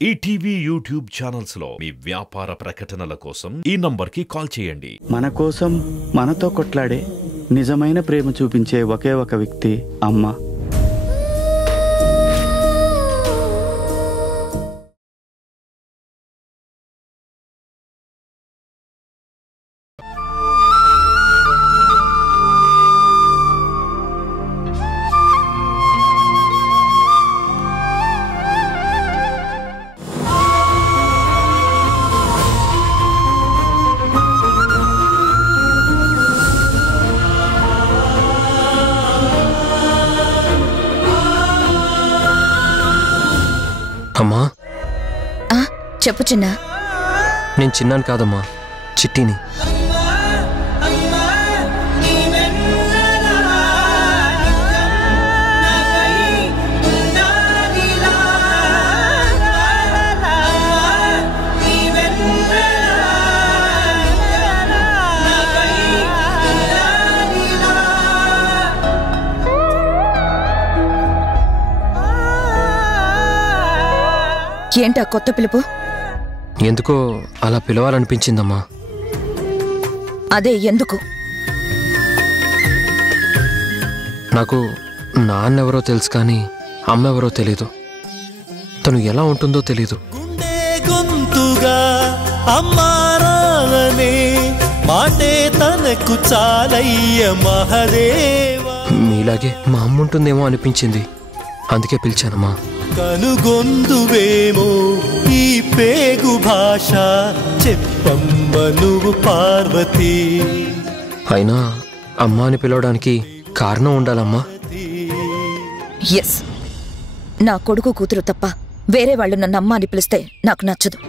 ETV YouTube channels లో మీ వ్యాపార ప్రకటనల కోసం ఈ నంబర్కి కాల్ చేయండి. మన కోసం మనతో కొట్లాడే నిజమైన ప్రేమ చూపించే ఒకే ఒక వ్యక్తి అమ్మ. అమ్మా చెప్పు చిన్నా. నేను చిన్నాను కాదమ్మా, చిట్టిని. ఏంటా కొత్త పిలుపు? ఎందుకో అలా పిలవాలనిపించిందమ్మా. అదే ఎందుకు? నాకు నాన్నెవరో తెలుసు కానీ అమ్మెవరో తెలీదు. తను ఎలా ఉంటుందో తెలీదు. మీలాగే మా అమ్మ ఉంటుందేమో అనిపించింది, అందుకే పిలిచానమ్మా. కనుగొందువేమో ఈ పేగు భాష, చెప్పమ్మ నువ్వు పార్వతి. అయినా అమ్మ అని పిలవడానికి కారణం ఉండాలమ్మా. ఎస్, నా కొడుకు కూతురు తప్ప వేరే వాళ్ళు నన్ను అమ్మ అని పిలిస్తే నాకు నచ్చదు.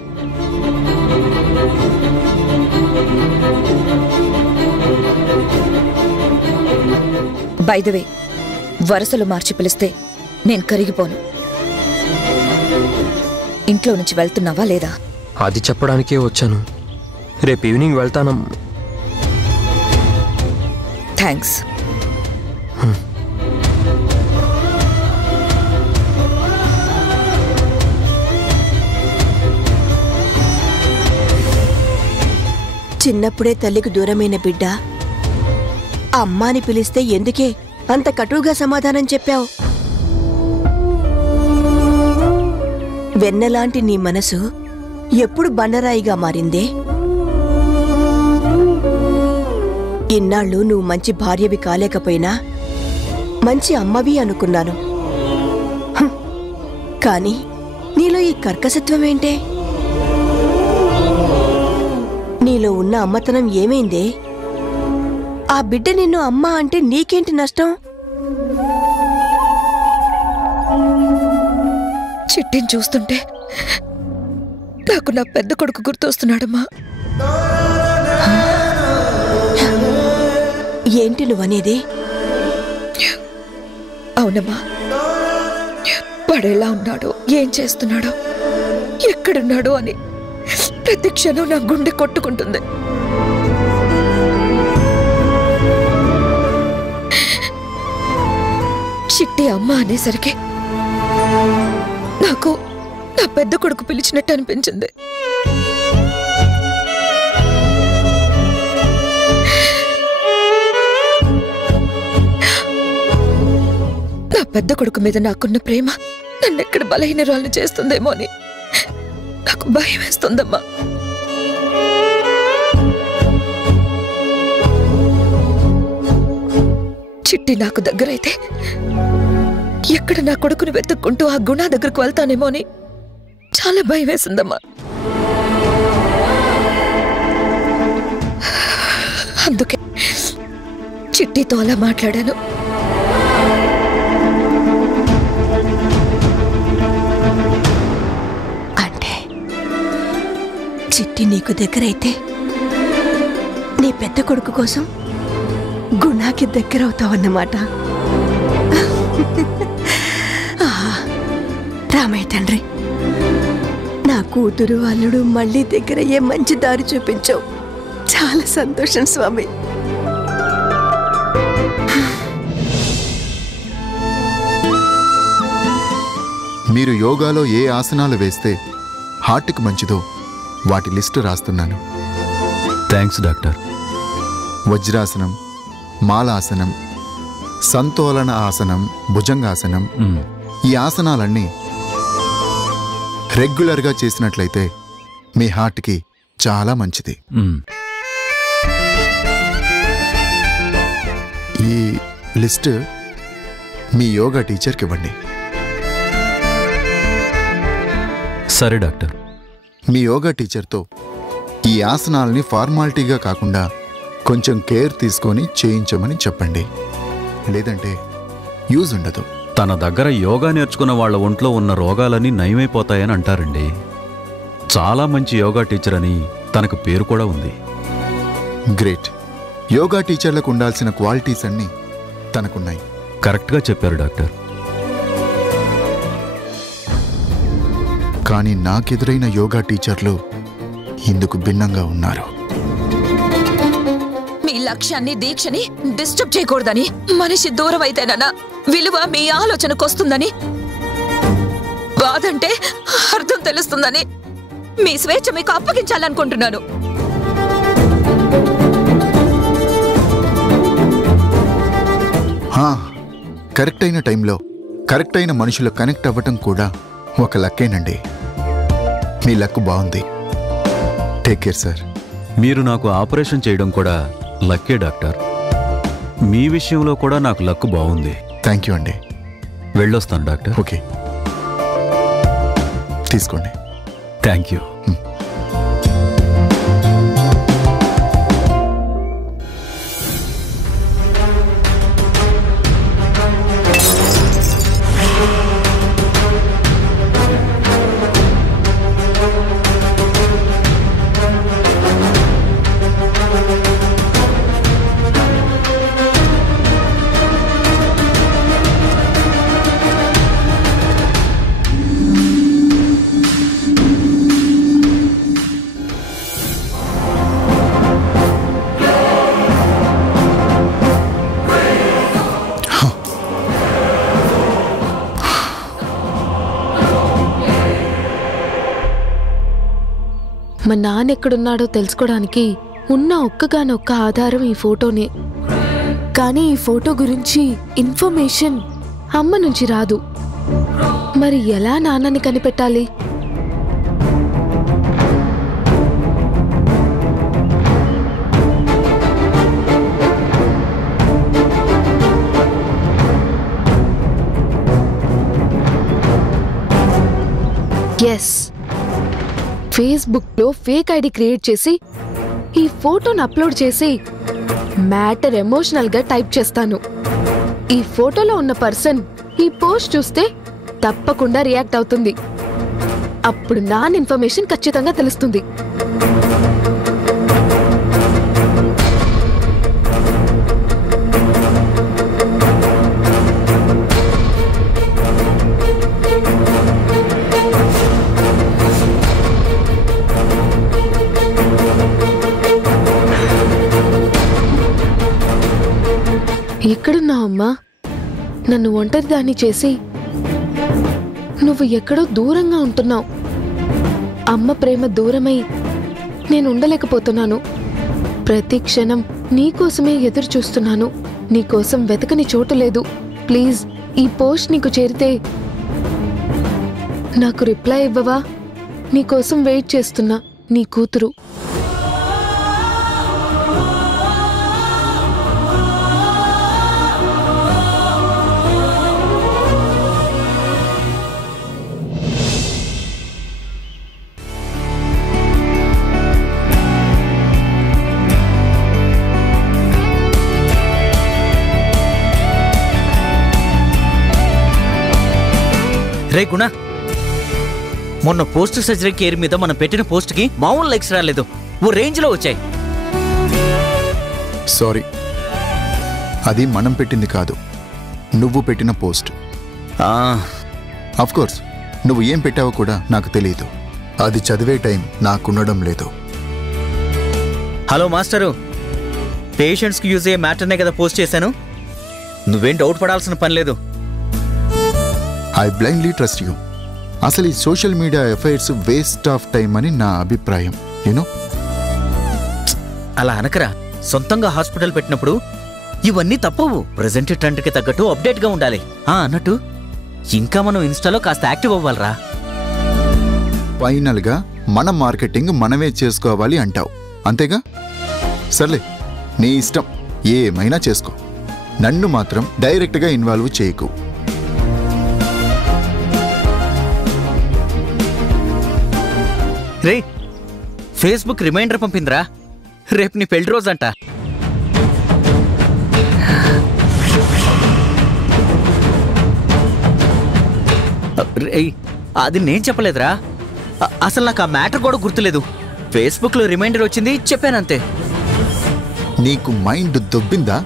బై ద వే, వరుసలు మార్చి పిలిస్తే నేను కరిగిపోను. ఇంట్లో నుంచి వెళ్తున్నావా లేదా? అది చెప్పడానికే వచ్చాను. రేపు ఈవినింగ్ వెళ్తానమ్మా. థ్యాంక్స్. చిన్నప్పుడే తల్లికి దూరమైన బిడ్డ అమ్మాని పిలిస్తే ఎందుకే అంత కటువుగా సమాధానం చెప్పావు? వెన్నలాంటి నీ మనసు ఎప్పుడు బండరాయిగా మారిందే? ఇన్నాళ్ళు నువ్వు మంచి భార్యవి కాలేకపోయినా మంచి అమ్మవి అనుకున్నాను. కాని నీలో ఈ కర్కశత్వమేంటే? నీలో ఉన్న అమ్మతనం ఏమైందే? ఆ బిడ్డ నిన్ను అమ్మ అంటే నీకేంటి నష్టం? చిట్టిని చూస్తుంటే నాకు నా పెద్ద కొడుకు గుర్తొస్తున్నాడమ్మా. ఏంటి నువ్వనేది? అవునమ్మా, వాడెలా ఉన్నాడో, ఏం చేస్తున్నాడో, ఎక్కడున్నాడో అని ప్రతి క్షణం నా గుండె కొట్టుకుంటుంది. చిట్టి అమ్మ అనేసరికి నాకు నా పెద్ద కొడుకు పిలిచినట్టు అనిపించింది. నా పెద్ద కొడుకు మీద నాకున్న ప్రేమ నన్నెక్కడ బలహీనరాలను చేస్తుందేమో అని నాకు భయం వేస్తుందమ్మా. చిట్టి నాకు దగ్గరైతే ఎక్కడ నా కొడుకుని వెతుక్కుంటూ ఆ గుణ దగ్గరకు వెళ్తానేమో అని చాలా భయం వేసిందమ్మా. అందుకే చిట్టితో అలా మాట్లాడాను. అంటే చిట్టి నీకు దగ్గరైతే నీ పెద్ద కొడుకు కోసం గుణాకి దగ్గరవుతావన్నమాట. రామయ్య తండ్రి, నా కూతురు అల్లుడు మళ్ళీ దగ్గరయ్యే మంచి దారి చూపించావు. చాలా సంతోషం స్వామి. మీరు యోగాలో ఏ ఆసనాలు వేస్తే హార్ట్కి మంచిదో వాటి లిస్టు రాస్తున్నాను. Thanks doctor. వజ్రాసనం, మాలాసనం, సంతోలన ఆసనం, భుజంగాసనం, ఈ ఆసనాలన్నీ రెగ్యులర్గా చేసినట్లయితే మీ హార్ట్కి చాలా మంచిది. ఈ లిస్ట్ మీ యోగా టీచర్కి ఇవ్వండి. సరే డాక్టర్. మీ యోగా టీచర్తో ఈ ఆసనాలని ఫార్మాలిటీగా కాకుండా కొంచెం కేర్ తీసుకొని చేయించమని చెప్పండి. లేదంటే యూజ్ ఉండదు. తన దగ్గర యోగా నేర్చుకున్న వాళ్ళ ఒంట్లో ఉన్న రోగాలన్నీ నయమైపోతాయని అంటారండి. చాలా మంచి యోగా టీచర్ అని తనకు పేరు కూడా ఉంది. గ్రేట్. యోగా టీచర్లకు ఉండాల్సిన క్వాలిటీస్ అన్నీ తనకున్నాయి. కరెక్ట్గా చెప్పారు డాక్టర్. కానీ నాకెదురైన యోగా టీచర్లు ఇందుకు భిన్నంగా ఉన్నారు. మీ లక్ష్యాన్ని దీక్షని డిస్టర్బ్ చేయకూడదని, మనిషి దూరం అయితేనన్నా విలువ మీ ఆలోచనకొస్తుందని, బాధంటే అర్థం తెలుస్తుందని మీ స్వేచ్ఛ మీకు అప్పగించాలనుకుంటున్నాను. కరెక్ట్ అయిన టైంలో కరెక్ట్ అయిన మనుషులు కనెక్ట్ అవ్వటం కూడా ఒక లక్కేనండి. మీ లక్ బాగుంది. Take care sir. మీరు నాకు ఆపరేషన్ చేయడం కూడా లక్కే డాక్టర్. మీ విషయంలో కూడా నాకు లక్ బాగుంది. థ్యాంక్ యూ అండి. వెళ్ళొస్తాను డాక్టర్. ఓకే, తీసుకోండి. Thank you. మా నాన్న ఎక్కడున్నాడో తెలుసుకోవడానికి ఉన్న ఒక్కగానొక్క ఆధారం ఈ ఫోటోనే. కానీ ఈ ఫోటో గురించి ఇన్ఫర్మేషన్ అమ్మ నుంచి రాదు. మరి ఎలా నాన్నని కనిపెట్టాలి? ఎస్, ఫేస్బుక్లో ఫేక్ ఐడి క్రియేట్ చేసి ఈ ఫోటోను అప్లోడ్ చేసి మ్యాటర్ ఎమోషనల్గా టైప్ చేస్తాను. ఈ ఫోటోలో ఉన్న పర్సన్ ఈ పోస్ట్ చూస్తే తప్పకుండా రియాక్ట్ అవుతుంది. అప్పుడు నాన్ ఇన్ఫర్మేషన్ ఖచ్చితంగా తెలుస్తుంది. ఎక్కడున్నావమ్మా? నన్ను ఒంటరిదాన్ని చేసి నువ్వు ఎక్కడో దూరంగా ఉంటున్నావు. అమ్మ ప్రేమ దూరమై నేను ఉండలేకపోతున్నాను. ప్రతి క్షణం నీకోసమే ఎదురు చూస్తున్నాను. నీకోసం వెతకని చోటు లేదు. ప్లీజ్ ఈ పోస్ట్ నీకు చేరితే నాకు రిప్లై ఇవ్వవా? నీకోసం వెయిట్ చేస్తున్నా. నీ కూతురు. రే గుణ, మొన్న పోస్ట్ సర్జరీ కేర్ మీద మనం పెట్టిన పోస్ట్కి మామూలు లైక్స్ రాలేదు, ఓ రేంజ్లో వచ్చాయి. సారీ, అది మనం పెట్టింది కాదు, నువ్వు పెట్టిన పోస్ట్. కోర్స్ నువ్వు ఏం పెట్టావో కూడా నాకు తెలియదు. అది చదివే టైం నాకుండడం లేదు. హలో మాస్టరు, పేషెంట్స్కి యూజ్ అయ్యే మ్యాటర్నే కదా పోస్ట్ చేశాను. నువ్వేం డౌట్ పడాల్సిన పని లేదు. I blindly trust you. అసలు ఈ social media affairs waste of time అని నా అభిప్రాయం. యూనో, అలా అనకరా. సొంతంగా హాస్పిటల్ పెట్టినప్పుడు ఇవన్నీ తప్పవు. ప్రజెంట్ ట్రెండ్కి తగ్గట్టు అప్డేట్గా ఉండాలి. అన్నట్టు ఇంకా మనం ఇన్స్టాలో కాస్త యాక్టివ్ అవ్వాలరా. ఫైనల్గా మన మార్కెటింగ్ మనమే చేసుకోవాలి అంటావు, అంతేగా? సర్లే, నీ ఇష్టం, ఏమైనా చేసుకో. నన్ను మాత్రం డైరెక్ట్గా ఇన్వాల్వ్ చేయకు. రే, ఫేస్బుక్ రిమైండర్ పంపిందిరా. రేపు నీ పెళ్లి రోజంట. అది నేను చెప్పలేదురా. అసలు నాకు ఆ మ్యాటర్ కూడా గుర్తులేదు. ఫేస్బుక్లో రిమైండర్ వచ్చింది, చెప్పానంతే. నీకు మైండ్ దొబ్బిందా?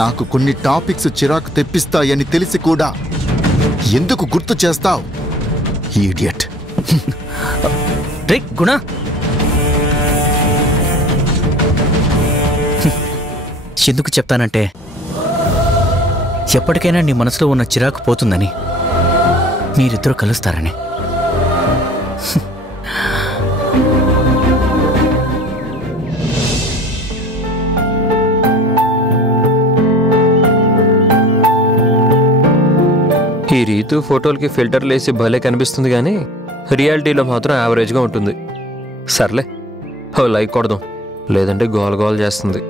నాకు కొన్ని టాపిక్స్ చిరాకు తెప్పిస్తాయని తెలిసి కూడా ఎందుకు గుర్తు చేస్తావు? ఈడియట్. రే గుణ, ఎందుకు చెప్తానంటే ఎప్పటికైనా నీ మనసులో ఉన్న చిరాకు పోతుందని, మీరిద్దరూ కలుస్తారని. ఈ రీతు ఫోటోలకి ఫిల్టర్లు వేసి భలే కనిపిస్తుంది కానీ రియాలిటీలో మాత్రం యావరేజ్గా ఉంటుంది. సర్లే, ఓ లైక్ కొడదాం, లేదంటే గోల్ గోల్ చేస్తుంది.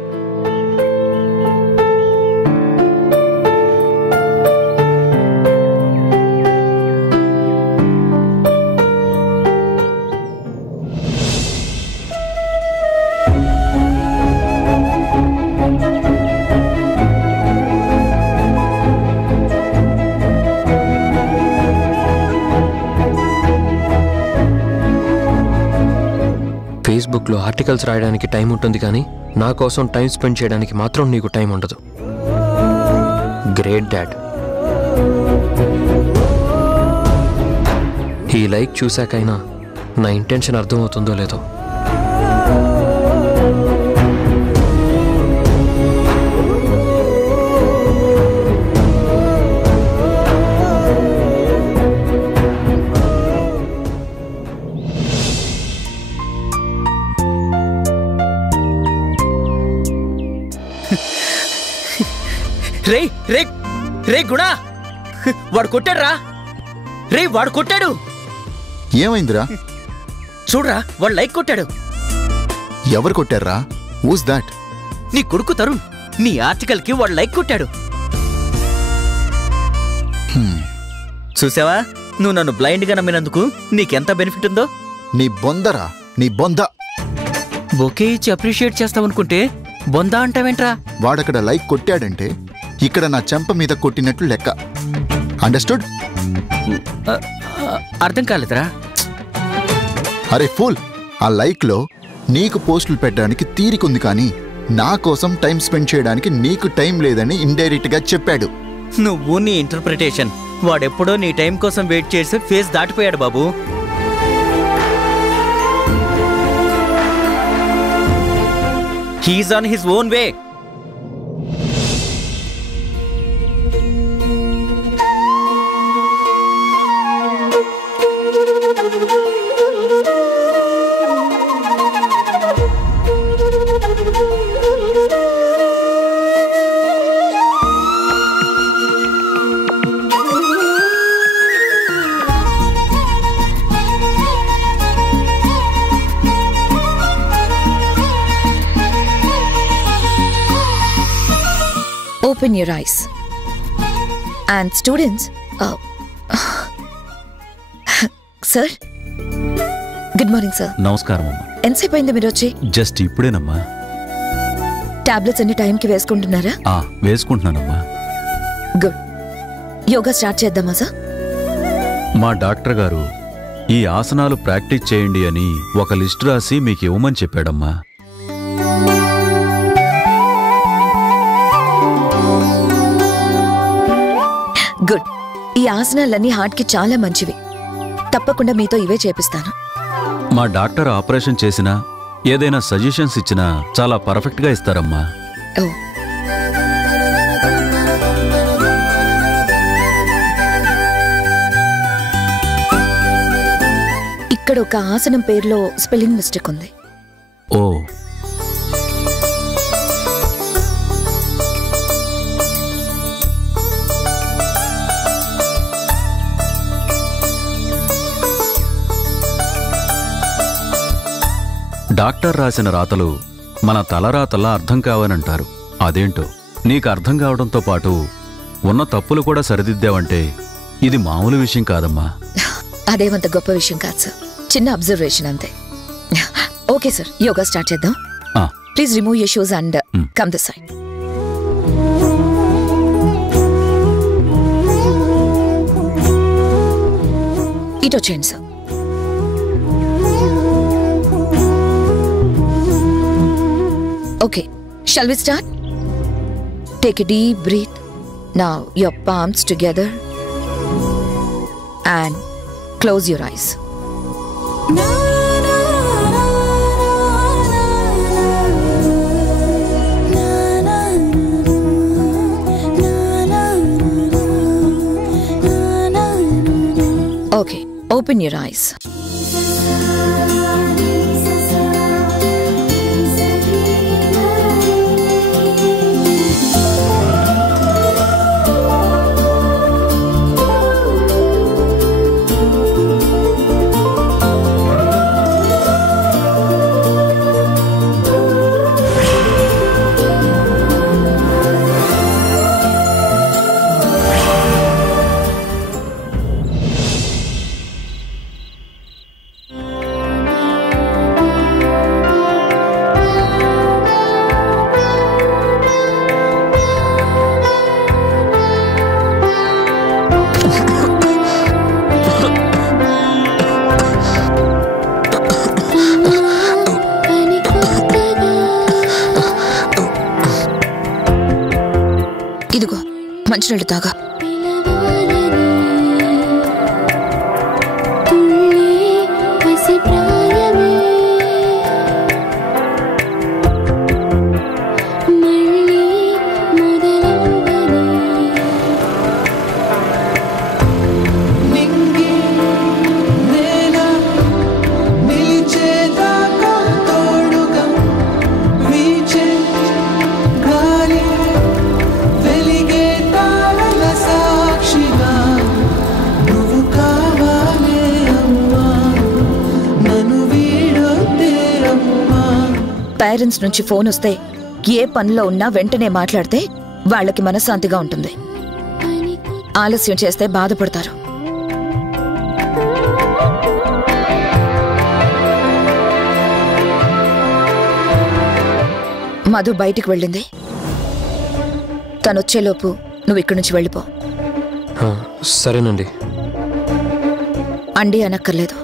ఫేస్బుక్లో ఆర్టికల్స్ రాయడానికి టైం ఉంటుంది కానీ నా కోసం టైం స్పెండ్ చేయడానికి మాత్రం నీకు టైం ఉండదు. Great dad. ఈ లైక్ చూశాకైనా నా ఇంటెన్షన్ అర్థమవుతుందో లేదో. రే రే రే గుణ, వాడు కొట్టాడు రా. రే వాడు కొట్టాడు. ఏమైందిరా? చూడరా, వాడు లైక్ కొట్టాడు. ఎవరు కొట్టారా? Who's that? నీ కొడుకు తరుణ్ నీ ఆర్టికల్ కి వాడు లైక్ కొట్టాడు. చూసావా, నువ్వు నన్ను బ్లైండ్ గా నమ్మినందుకు నీకెంత బెనిఫిట్ ఉందో. నీ బొందరా, నీ బొంద. బొకే ఇచ్చి అప్రిషియేట్ చేస్తావనుకుంటే బొందా అంటావేంట్రా? వాడక్కడ లైక్ కొట్టాడంటే ఇక్కడ నా చెంప మీద కొట్టినట్లు లెక్క. అండర్స్టూడ్? అర్థం కాలేదురా. అరే ఫూల్, ఆ లైక్లో నీకు పోస్టులు పెట్టడానికి తీరికుంది కానీ నా కోసం టైం స్పెండ్ చేయడానికి నీకు టైం లేదని ఇండైరెక్ట్ గా చెప్పాడు. నువ్వు నీ ఇంటర్ప్రిటేషన్. వాడెప్పుడో నీ టైం కోసం వెయిట్ చేసి ఫేస్ దాటిపోయాడు బాబు. He's on his own way. Open your eyes. And students, sir. Good morning, sir. నమస్కారం అమ్మా. ఎంతసేపు అయింది మీరు వచ్చి? జస్ట్ ఇప్పుడేనమ్మా. టాబ్లెట్స్ అన్ని టైంకి వేసుకుంటున్నారా? వేసుకుంటున్నానమ్మా. గుడ్. యోగా స్టార్ట్ చేద్దామా సార్? మా డాక్టర్ గారు ఈ ఆసనాలు ప్రాక్టీస్ చేయండి అని ఒక లిస్ట్ రాసి మీకు ఇవ్వమని చెప్పాడమ్మా. గుడ్. ఈ ఆసనాలన్నీ హార్ట్ కి చాలా మంచివి. తప్పకుండా మీతో ఇవే చేపిస్తాను. మా డాక్టర్ ఆపరేషన్ చేసినా ఏదైనా సజెషన్స్ ఇచ్చినా చాలా పర్ఫెక్ట్ గా ఇస్తారమ్మా. ఓ, ఇక్కడ ఒక ఆసనం పేరులో స్పెల్లింగ్ మిస్టేక్ ఉంది. ఓ, డాక్టర్ రాసిన రాతలు మన తలరాతల్లా అర్థం కావనంటారు. అదేంటో నీకు అర్థం కావడంతో పాటు ఉన్న తప్పులు కూడా సరిదిద్దావంటే ఇది మామూలు విషయం కాదమ్మా. అదేమంత గొప్ప విషయం కాదు సార్, చిన్న అబ్జర్వేషన్ అంతే. ఓకే సార్, యోగా స్టార్ట్ చేద్దాం. Please remove your shoes and come this side. ఇటు వచ్చేయండి sir. Okay, shall we start? Take a deep breath. Now your palms together and close your eyes. Okay, open your eyes. ఇదిగో మంచినీళ్ళు తాగా. Parents నుంచి phone వస్తే ఏ పనిలో ఉన్నా వెంటనే మాట్లాడితే వాళ్ళకి మనశ్శాంతిగా ఉంటుంది. ఆలస్యం చేస్తే బాధపడతారు. మధు బయటికి వెళ్ళింది. తనొచ్చేలోపు నువ్వు ఇక్కడి నుంచి వెళ్ళిపో. సరేనండి. అండి అనక్కర్లేదు,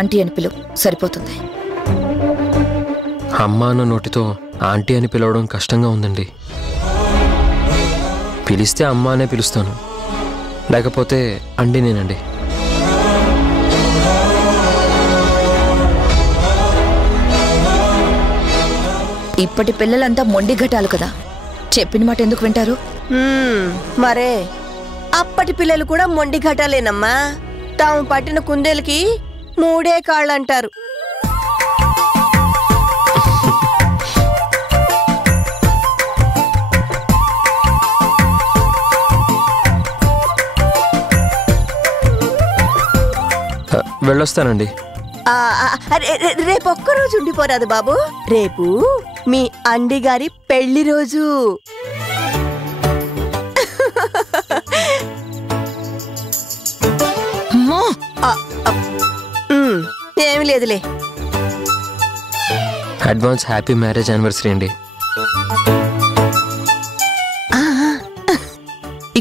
ఆంటీ అని పిలువు, సరిపోతుంది. అమ్మ అన్న నోటితో ఆంటీ అని పిలవడం కష్టంగా ఉందండి. పిలిస్తే అమ్మ అనే పిలుస్తాను, లేకపోతే అండి నేనండి. ఇప్పటి పిల్లలంతా మొండి ఘటాలు కదా, చెప్పిన మాట ఎందుకు వింటారు? మరే అప్పటి పిల్లలు కూడా మొండి ఘటాలేనమ్మా. తాము పట్టిన కుందేలకి 3 కాళ్ళంటారు. వెళ్ళొస్తానండి. రేపు ఒక్కరోజు ఉండిపోరాదు బాబు. రేపు మీ అండి గారి పెళ్లి రోజు. ఏమి లేదులే. అడ్వాన్స్ హ్యాపీ మ్యారేజ్ యానివర్సరీ అండి.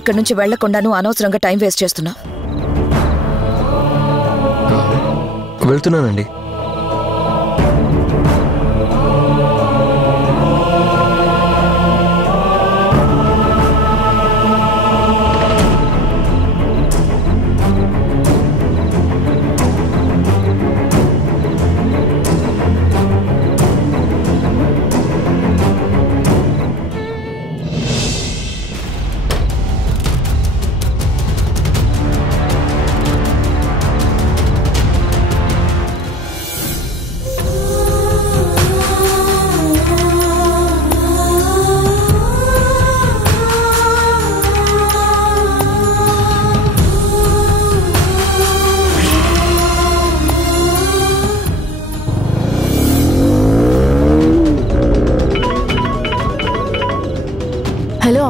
ఇక్కడ నుంచి వెళ్లకుండా నువ్వు అనవసరంగా టైం వేస్ట్ చేస్తున్నావు. వెళ్తున్నానండి.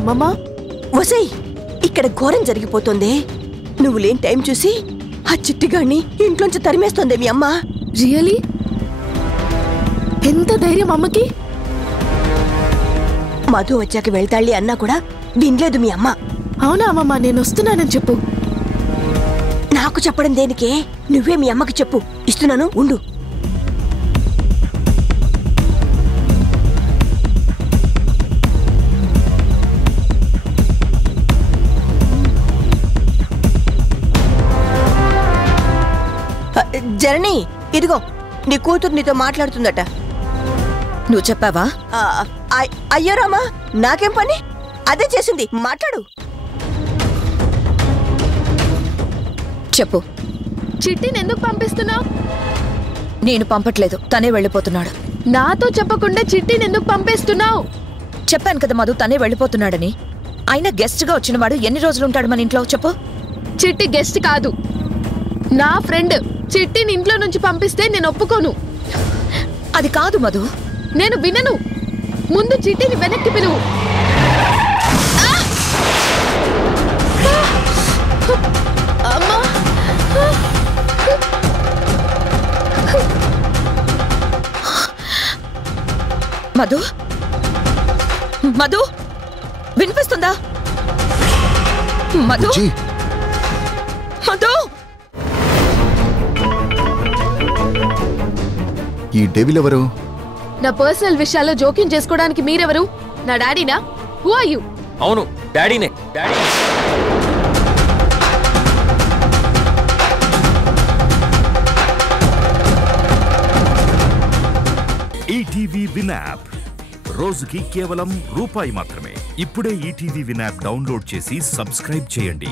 అమ్మమ్మ? వసై, ఇక్కడ ఘోరం జరిగిపోతుంది. నువ్వు లేని టైం చూసి ఆ చిట్టిగాడిని ఇంట్లోంచి తరిమేస్తోంది మీ అమ్మ. రియలీ? ఎంత ధైర్యం అమ్మకి? మధు వచ్చాక వెళ్తాళ్ళి అన్నా కూడా వినలేదు మీ అమ్మ. అవునా అమ్మమ్మ, నేను వస్తున్నానని చెప్పు. నాకు చెప్పడం దేనికే? నువ్వే మీ అమ్మకి చెప్పు. ఇస్తున్నాను, ఉండు. జరణి, ఇదిగో నీ కూతురు నీతో మాట్లాడుతుందట. నువ్వు చెప్పావా? అయ్యో రామా, నాకేం పని? అదే చేసింది, మాట్లాడు. చెప్పు. చిట్టిని ఎందుకు పంపిస్తున్నావు? నేను పంపట్లేదు, తనే వెళ్ళిపోతున్నాడు. నాతో చెప్పకుండా చిట్టిని ఎందుకు పంపేస్తున్నావు? చెప్పాను కదా మధు, తనే వెళ్ళిపోతున్నాడని. అయినా గెస్ట్ గా వచ్చిన వాడు ఎన్ని రోజులు ఉంటాడు మన ఇంట్లో చెప్పు? చిట్టి గెస్ట్ కాదు, నా ఫ్రెండ్. చిట్టిని ఇంట్లో నుంచి పంపిస్తే నేను ఒప్పుకోను. అది కాదు మధు. నేను వినను. ముందు చిట్టిని వెనక్కి పిలువు. అమ్మా, మధు, మధు, వినిపిస్తుందా? మధు, మధు. ఈ డెవిల్ ఎవరు? నా పర్సనల్ విషయాల్లో జోక్యం చేసుకోవడానికి మీరెవరు? నా డాడీనా? Who are you? అవును, డాడీనే. డాడీ. ఈటీవీ విన్ యాప్ రోజుకి కేవలం రూపాయి మాత్రమే. ఇప్పుడే ఈటీవీ విన్ యాప్ డౌన్లోడ్ చేసి సబ్స్క్రైబ్ చేయండి.